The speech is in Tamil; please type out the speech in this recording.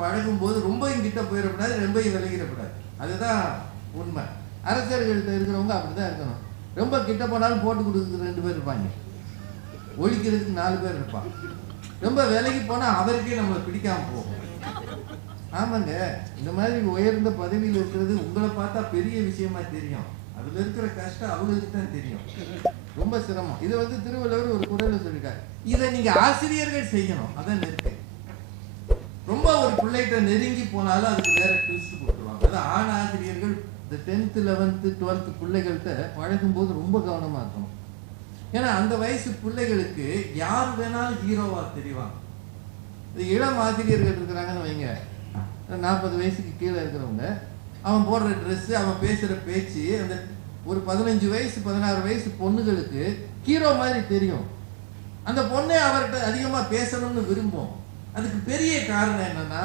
பழகும் போது ரொம்ப கிட்ட போயிடக்கூடாது, ரொம்ப விலகிடக்கூடாது. அதுதான் உண்மை. அரசர்கள்ட்ட இருக்கிறவங்க அப்படிதான் இருக்கணும். ரொம்ப கிட்ட போனாலும் போட்டு கொடுக்குறதுக்கு 2 பேர் இருப்பாங்க, ஒழிக்கிறதுக்கு 4 பேர் இருப்பாங்க. ரொம்ப விலகி போனா அவருக்கே நம்மளை பிடிக்காம போகும். ஆமாங்க, இந்த மாதிரி உயர்ந்த பதவியில் இருக்கிறது உங்களை பார்த்தா பெரிய விஷயமா தெரியும், அதுல இருக்கிற கஷ்டம் அவங்களுக்கு தான் தெரியும். ரொம்ப சிரமம். இதை திருவள்ளுவர் ஒரு குறள்ல சொல்லிருக்காரு. இதை நீங்க ஆசிரியர்கள் செய்யணும். அதான் இருக்கு. ரொம்ப ஒரு பிள்ளைகிட்ட நெருங்கி போனாலும் அதுக்கு வேற ட்விஸ்ட் கொடுத்துருவாங்க. அதான் ஆண் ஆசிரியர்கள் இந்த 10th 11th 12th பிள்ளைகள்கிட்ட பழகும் போது ரொம்ப கவனமா இருக்கணும். ஏன்னா அந்த வயசு பிள்ளைகளுக்கு யார் வேணாலும் ஹீரோவா தெரிவாங்க. இளம் ஆசிரியர்கள் இருக்கிறாங்கன்னு வைங்க, 40 வயசுக்கு கீழே இருக்கிறவங்க, அவன் போடுற ட்ரெஸ், அவன் பேசுற பேச்சு, அந்த ஒரு 15 வயசு 16 வயசு பொண்ணுகளுக்கு ஹீரோ மாதிரி தெரியும். அந்த பொண்ணே அவர்கிட்ட அதிகமா பேசணும்னு விரும்பும். அதுக்கு பெரிய காரணம் என்னன்னா